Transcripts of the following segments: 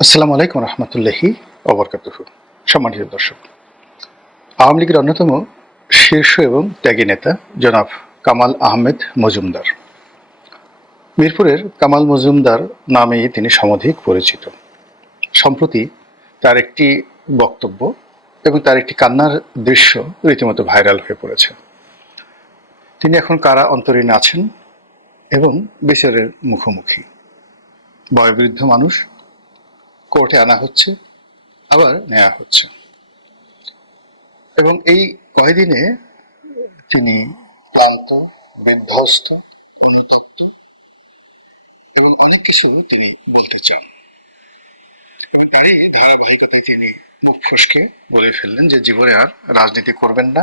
আসসালামু আলাইকুম রহমতুল্লাহি ওবরকাতুহু। সম্মানিত দর্শক, আওয়ামী লীগের অন্যতম শীর্ষ এবং ত্যাগী নেতা জনাব কামাল আহমেদ মজুমদার, মিরপুরের কামাল মজুমদার নামেই তিনি সমধিক পরিচিত। সম্প্রতি তার একটি বক্তব্য এবং তার একটি কান্নার দৃশ্য রীতিমতো ভাইরাল হয়ে পড়েছে। তিনি এখন কারা অন্তরীণ আছেন এবং বিচারের মুখোমুখি। বয়োবৃদ্ধ মানুষ, কোর্টে আনা হচ্ছে, আবার নেওয়া হচ্ছে, এবং এই কয়দিনে তিনি ক্লান্ত, বিধ্বস্ত, অনুতপ্ত এবং অনেক কিছু তিনি বলতে চান। এবং তারই ধারাবাহিকতায় তিনি মুখ ফসকে বলে ফেললেন যে জীবনে আর রাজনীতি করবেন না।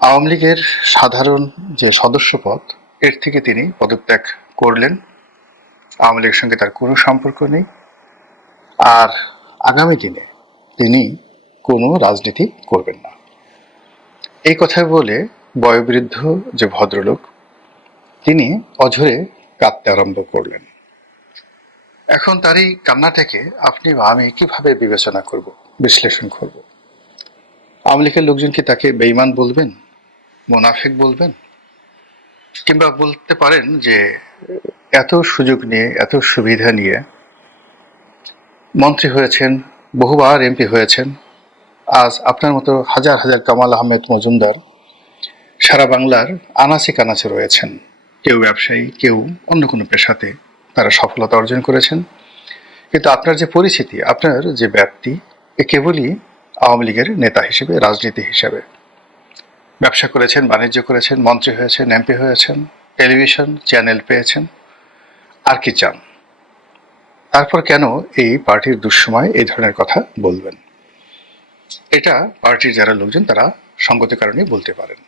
আওয়ামী লীগের সাধারণ যে সদস্য পদ, এর থেকে তিনি পদত্যাগ করলেন। আওয়ামী লীগের সঙ্গে তার কোনো সম্পর্ক নেই, আর আগামী দিনে তিনি কোনো রাজনীতি করবেন না। এই কথা বলে বয়োবৃদ্ধ যে ভদ্রলোক, তিনি অঝরে কাঁদতে আরম্ভ করলেন। এখন তার এই কান্নাটাকে আপনি বা আমি কিভাবে বিবেচনা করব, বিশ্লেষণ করব? আওয়ামী লীগের লোকজন কি তাকে বেঈমান বলবেন, মোনাফেক বলবেন, কিংবা বলতে পারেন যে এত সুযোগ নিয়ে, এত সুবিধা নিয়ে মন্ত্রী হয়েছেন, বহুবার এমপি হয়েছেন, আজ আপনার মতো হাজার হাজার কামাল আহমেদ মজুমদার সারা বাংলার আনাচে কানাচে রয়েছেন। কেউ ব্যবসায়ী, কেউ অন্য কোনো পেশাতে তারা সফলতা অর্জন করেছেন, কিন্তু আপনার যে পরিচিতি, আপনার যে ব্যাপ্তি, এ কেবলই আওয়ামী লীগের নেতা হিসেবে, রাজনীতি হিসেবে। ব্যবসা করেছেন, বাণিজ্য করেছেন, মন্ত্রী হয়েছেন, এমপি হয়েছেন, টেলিভিশন চ্যানেল পেয়েছেন, আর কি চান? তারপর কেন এই পার্টির দুঃসময় এই ধরনের কথা বলবেন? এটা পার্টির যারা লোকজন তারা সঙ্গত কারণেই বলতে পারেন।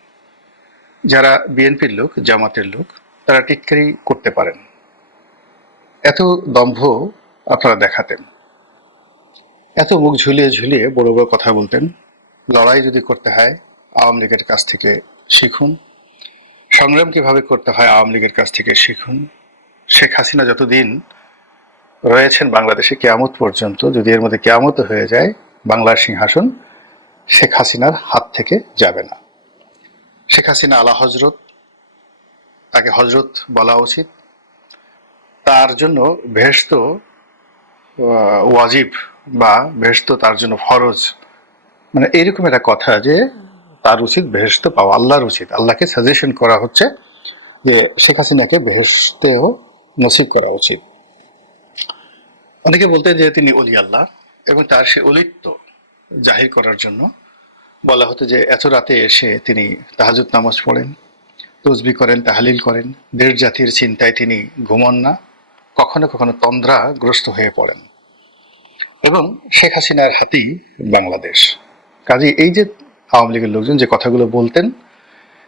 যারা বিএনপির লোক, জামাতের লোক, তারা টিটকারি করতে পারেন। এত দম্ভ আপনারা দেখাতেন, এত মুখ ঝুলিয়ে ঝুলিয়ে বড় বড় কথা বলতেন। লড়াই যদি করতে হয় আওয়ামী লীগের কাছ থেকে শিখুন, সংগ্রাম কিভাবে করতে হয় আওয়ামী লীগের কাছ থেকে শিখুন। শেখ হাসিনা যতদিন রয়েছেন বাংলাদেশে, কেয়ামত পর্যন্ত, যদি এর মধ্যে কেয়ামত হয়ে যায়, বাংলার সিংহাসন শেখ হাসিনার হাত থেকে যাবে না। শেখ হাসিনা আলা হজরত, তাকে হজরত বলা উচিত। তার জন্য বেহেশত ওয়াজিব, বা বেহেশত তার জন্য ফরজ, মানে এইরকম একটা কথা যে তার উচিত বেহেশত পাওয়া, আল্লাহর উচিত, আল্লাহকে সাজেশন করা হচ্ছে যে শেখ হাসিনাকে বেহেশতেও নসিব করা উচিত। অনেকে বলতে যে তিনি অলি আল্লাহ, এবং তার সে অলিত্ব জাহির করার জন্য বলা হতো যে এত রাতে এসে তিনি তাহাজুদ নামাজ পড়েন, তসবি করেন, তাহালিল করেন, দেশ জাতির চিন্তায় তিনি ঘুমন না, কখনো কখনো তন্দ্রাগ্রস্ত হয়ে পড়েন, এবং শেখ হাসিনার হাতেই বাংলাদেশ। কাজে এই যে আওয়ামী লীগের লোকজন যে কথাগুলো বলতেন,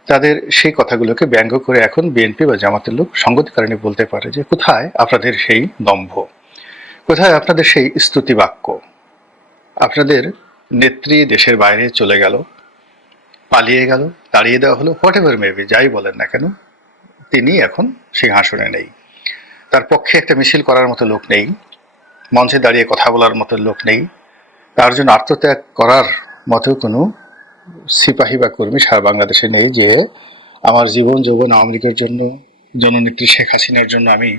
তাদের সেই কথাগুলোকে ব্যঙ্গ করে এখন বিএনপি বা জামাতের লোক সঙ্গতি কারণে বলতে পারে যে কোথায় আপনাদের সেই দম্ভ, কোথায় আপনাদের সেই স্তুতি বাক্য? আপনাদের নেত্রী দেশের বাইরে চলে গেল, পালিয়ে গেল, তাড়িয়ে দেওয়া হলো, হোয়াট এভার মেবি, যাই বলেন না কেন, তিনি এখন সিংহাসনে নেই। তার পক্ষে একটা মিছিল করার মতো লোক নেই, মঞ্চে দাঁড়িয়ে কথা বলার মতো লোক নেই, তার জন্য আত্মত্যাগ করার মতো কোনো সিপাহী বা কর্মী সারা বাংলাদেশে নেই যে আমার জীবন যৌবন আওয়ামী লীগের জন্য, জননেত্রী শেখ হাসিনার জন্য আমি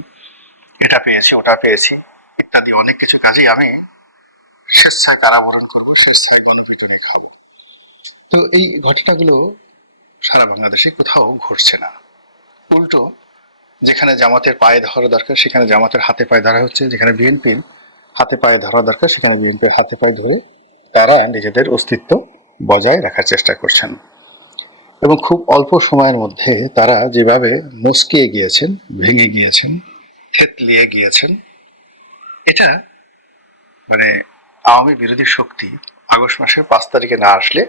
এটা পেয়েছি, ওটা পেয়েছি, ইত্যাদি অনেক কিছু কাজেই আমি স্বেচ্ছায় কারাবরণ করবো, স্বেচ্ছায় গণপিটুনি খাবো। তো এই ঘটনাগুলো সারা বাংলাদেশে কোথাও ঘটছে না। উল্টো, যেখানে জামাতের পায়ে ধরা দরকার সেখানে জামাতের হাতে পায়ে ধরা হচ্ছে, যেখানে বিএনপির হাতে পায়ে ধরা দরকার সেখানে বিএনপির হাতে পায়ে ধরে তারা নিজেদের অস্তিত্ব বজায় রাখার চেষ্টা করছেন। এবং খুব অল্প সময়ের মধ্যে তারা যেভাবে মস্কিয়ে গিয়েছেন, ভেঙে গিয়েছেন, থেতলিয়ে গিয়েছেন, এটা মানে আওয়ামী বিরোধী শক্তি আগস্ট মাসের 5 তারিখে না আসলে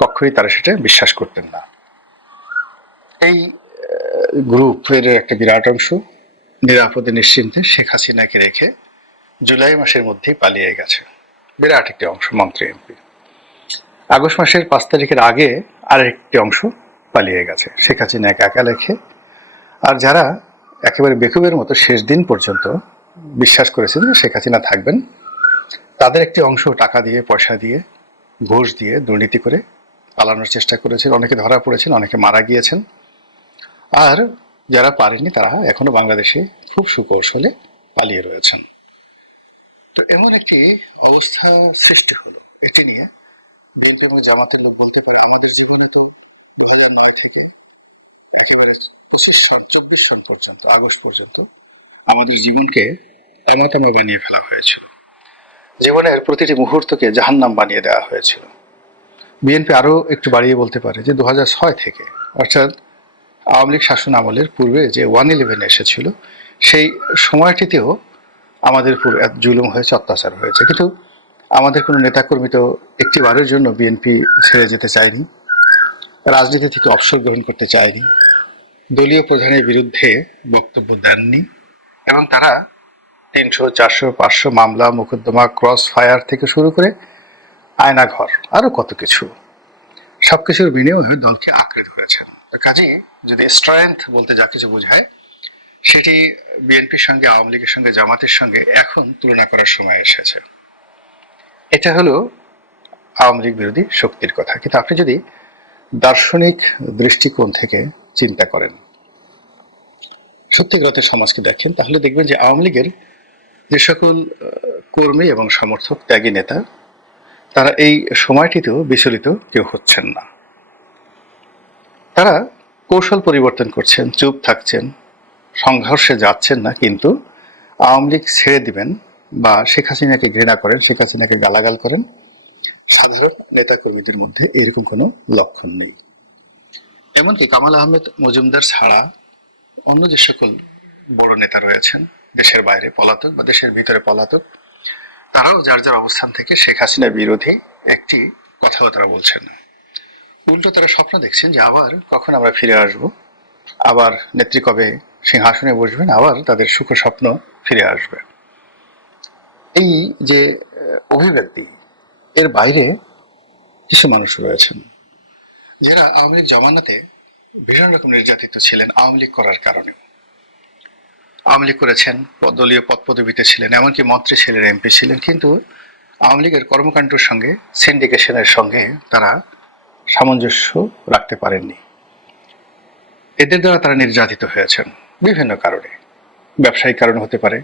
কখনোই তারা সেটা বিশ্বাস করতেন না। এই গ্রুপের একটা বিরাট অংশ নিরাপদে নিশ্চিন্তে শেখ হাসিনাকে রেখে জুলাই মাসের মধ্যেই পালিয়ে গেছে, বিরাট একটি অংশ মন্ত্রী এমপি। আগস্ট মাসের 5 তারিখের আগে আরেকটি অংশ পালিয়ে গেছে শেখ হাসিনাকে একা রেখে। আর যারা একেবারে বেকুবের মতো শেষ দিন পর্যন্ত বিশ্বাস করেছেন যে শেখ হাসিনা থাকবেন, তাদের একটি অংশ টাকা দিয়ে, পয়সা দিয়ে, ঘুষ দিয়ে, দুর্নীতি করে পালানোর চেষ্টা করেছেন। অনেকে ধরা পড়েছেন, অনেকে মারা গিয়েছেন। আর যারা পারেনি তারা এখনো বাংলাদেশে খুব সুকৌশলে পালিয়ে রয়েছেন। তো এমন একটি অবস্থা সৃষ্টি হলো, এটি নিয়ে বিএনপি এবং জামাতের লোক বলতে পারে আমাদের জীবনে তো 2009 থেকে একেবারে 25 সন 24 সন পর্যন্ত, আগস্ট পর্যন্ত আমাদের জীবনকে অমতম বানিয়ে ফেলা হয়েছিল। জীবনের প্রতিটি মুহূর্তকে জাহান্নাম বানিয়ে দেওয়া হয়েছিল। বিএনপি আরো একটু বাড়িয়ে বলতে পারে যে 2006 থেকে, অর্থাৎ আওয়ামী লীগ শাসন আমলের পূর্বে যে 111 এসেছিল, সেই সময়টিতেও আমাদের উপর জুলুম হয়েছে, অত্যাচার হয়েছে, কিন্তু আমাদের কোনো নেতাকর্মী তো একটিবারের জন্য বিএনপি ছেড়ে যেতে চায়নি, রাজনীতি থেকে অবসর গ্রহণ করতে চায়নি, দলীয় প্রধানের বিরুদ্ধে বক্তব্য দেননি, এবং তারা 300, 400, 500 মামলা, মোকদ্দমা, ক্রস ফায়ার থেকে শুরু করে আয়নাঘর, আরো কত কিছু, সবকিছুর বিনিময়ে দলকে আঁকড়ে ধরেছেন। কাজেই যদি স্ট্রেংথ বলতে যা কিছু বোঝায়, সেটি বিএনপির সঙ্গে, আওয়ামী লীগের সঙ্গে, জামাতের সঙ্গে এখন তুলনা করার সময় এসেছে। এটা হলো আওয়ামী লীগ বিরোধী শক্তির কথা। কিন্তু আপনি যদি দার্শনিক দৃষ্টিকোণ থেকে চিন্তা করেন, সত্যিকার অর্থে সমাজকে দেখেন, তাহলে দেখবেন যে আওয়ামী লীগের যে সকল কর্মী এবং সমর্থক, ত্যাগী নেতা, তারা এই সময়টিতেও বিচলিত কেউ হচ্ছেন না। তারা কৌশল পরিবর্তন করছেন, চুপ থাকছেন, সংঘর্ষে যাচ্ছেন না, কিন্তু আওয়ামী লীগ ছেড়ে দিবেন বা শেখ হাসিনাকে ঘৃণা করেন, শেখ হাসিনাকে গালাগাল করেন, সাধারণ নেতাকর্মীদের মধ্যে এরকম কোনো লক্ষণ নেই। এমনকি কামাল আহমেদ মজুমদার ছাড়া অন্য যে সকল বড় নেতা রয়েছেন, দেশের বাইরে পলাতক বা দেশের ভিতরে পলাতক, তারাও যার যার অবস্থান থেকে শেখ হাসিনা বিরোধী একটি কথাবার্তা বলছেন। উল্টো তারা স্বপ্ন দেখছেন যে আবার কখন আমরা ফিরে আসব, আবার নেত্রী কবে সিংহাসনে বসবেন, আবার তাদের সুখ স্বপ্ন ফিরে আসবে। এই যে অভিব্যক্তি, এর বাইরে কিছু মানুষ রয়েছেন যারা আওয়ামী লীগ জমানাতে ভীষণ রকম নির্যাতিত ছিলেন আওয়ামী লীগ করার কারণে। আওয়ামী লীগ করেছেন, দলীয় পদ পদবিতে ছিলেন, এমনকি মন্ত্রী ছিলেন, এমপি ছিলেন, কিন্তু আওয়ামী লীগের কর্মকাণ্ডের সঙ্গে, সিন্ডিকেশনের সঙ্গে তারা সামঞ্জস্য রাখতে পারেননি। এদের দ্বারা তারা নির্যাতিত হয়েছেন বিভিন্ন কারণে। ব্যবসায়িক কারণে হতে পারে,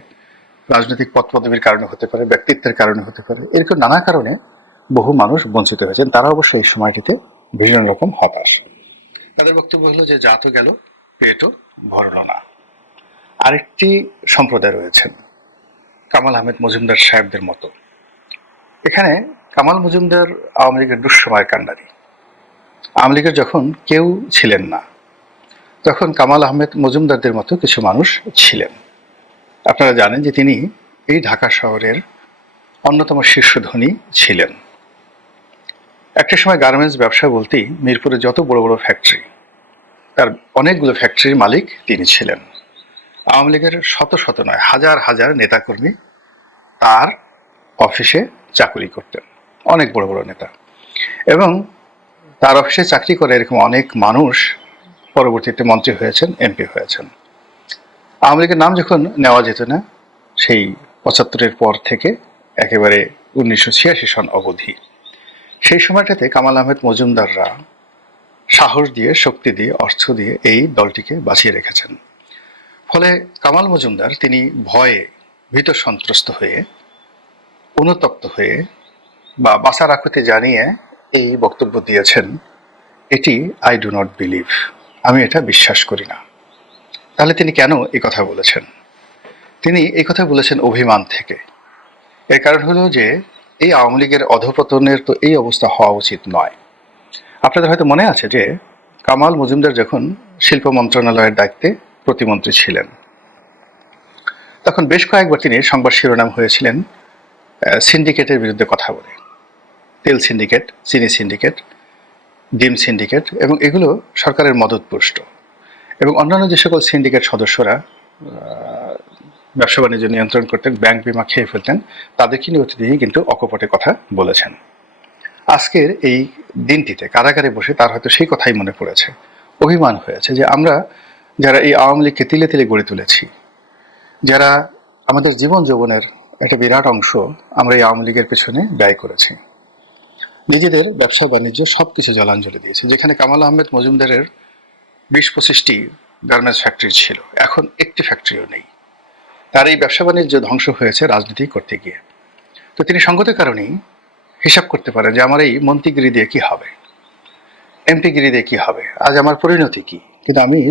রাজনৈতিক পদ পদবীর কারণে হতে পারে, ব্যক্তিত্বের কারণে হতে পারে, এরকম নানা কারণে বহু মানুষ বঞ্চিত হয়েছেন। তারা অবশ্যই এই সময়টিতে ভীষণ রকম হতাশ। তাদের বক্তব্য হলো যে যা তো গেল, পেটও ভরল না। আরেকটি সম্প্রদায় রয়েছেন কামাল আহমেদ মজুমদার সাহেবদের মতো। এখানে কামাল মজুমদার আওয়ামী লীগের দুঃসময়ের কাণ্ডারি। আওয়ামী লীগের যখন কেউ ছিলেন না, তখন কামাল আহমেদ মজুমদারদের মতো কিছু মানুষ ছিলেন। আপনারা জানেন যে তিনি এই ঢাকা শহরের অন্যতম শীর্ষ ধনী ছিলেন। একটা সময় গার্মেন্টস ব্যবসা বলতেই মিরপুরে যত বড় বড় ফ্যাক্টরি, তার অনেকগুলো ফ্যাক্টরির মালিক তিনি ছিলেন। আওয়ামী লীগের শত শত নয়, হাজার হাজার নেতাকর্মী তার অফিসে চাকরি করতেন, অনেক বড় বড় নেতা। এবং তার অফিসে চাকরি করে এরকম অনেক মানুষ পরবর্তীতে মন্ত্রী হয়েছেন, এমপি হয়েছেন। আওয়ামী লীগের নাম যখন নেওয়া যেত না, সেই 75-এর পর থেকে একেবারে 1986 সন অবধি, সেই সময়টাতে কামাল আহমেদ মজুমদাররা সাহস দিয়ে, শক্তি দিয়ে, অর্থ দিয়ে এই দলটিকে বাঁচিয়ে রেখেছেন। ফলে কামাল মজুমদার তিনি ভয়ে, ভীত সন্ত্রস্ত হয়ে, অনুতপ্ত হয়ে বা বাঁচার আকুতি জানিয়ে এই বক্তব্য দিয়েছেন, এটি আই ডু নট বিলিভ, আমি এটা বিশ্বাস করি না। তাহলে তিনি কেন এই কথা বলেছেন? তিনি এই কথা বলেছেন অভিমান থেকে। এর কারণ হলো যে এই আওয়ামী লীগের অধঃপতনের তো এই অবস্থা হওয়া উচিত নয়। আপনাদের হয়তো মনে আছে যে কামাল মজুমদার যখন শিল্প মন্ত্রণালয়ের দায়িত্বে প্রতিমন্ত্রী ছিলেন, তখন বেশ কয়েকবার তিনি সংবাদ শিরোনাম হয়েছিলেন সিন্ডিকেটের বিরুদ্ধে কথা বলে। তেল সিন্ডিকেট, চিনি সিন্ডিকেট, ডিম সিন্ডিকেট, এবং এগুলো সরকারের মদতপুষ্ট। এবং অন্যান্য যে সকল সিন্ডিকেট সদস্যরা ব্যবসা বাণিজ্য নিয়ন্ত্রণ করতেন, ব্যাংক বিমা খেয়ে ফেলতেন, তাদেরকে নিয়ে তিনি কিন্তু অকপটে কথা বলেছেন। আজকের এই দিনটিতে কারাগারে বসে তার হয়তো সেই কথাই মনে পড়েছে। অভিমান হয়েছে যে আমরা যারা এই আওয়ামী লীগকে তিলে তিলে গড়ে তুলেছি, যারা আমাদের জীবন যৌবনের একটা বিরাট অংশ আমরা এই আওয়ামী লীগের পেছনে ব্যয় করেছি। নিজেদের ব্যবসা বাণিজ্য সবকিছু জলাঞ্জলি দিয়েছে। যেখানে কামাল আহমেদ মজুমদারের 20-25টি গার্মেন্টস ফ্যাক্টরি ছিল, এখন একটি ফ্যাক্টরিও নেই। তার এই ব্যবসা বাণিজ্য ধ্বংস হয়েছে রাজনীতি করতে গিয়ে। তো তিনি সঙ্গতের কারণেই হিসাব করতে পারেন যে আমার এই মন্ত্রীগিরি দিয়ে কি হবে, এমপিগিরি দিয়ে কি হবে, আজ আমার পরিণতি কি। কিন্তু আমি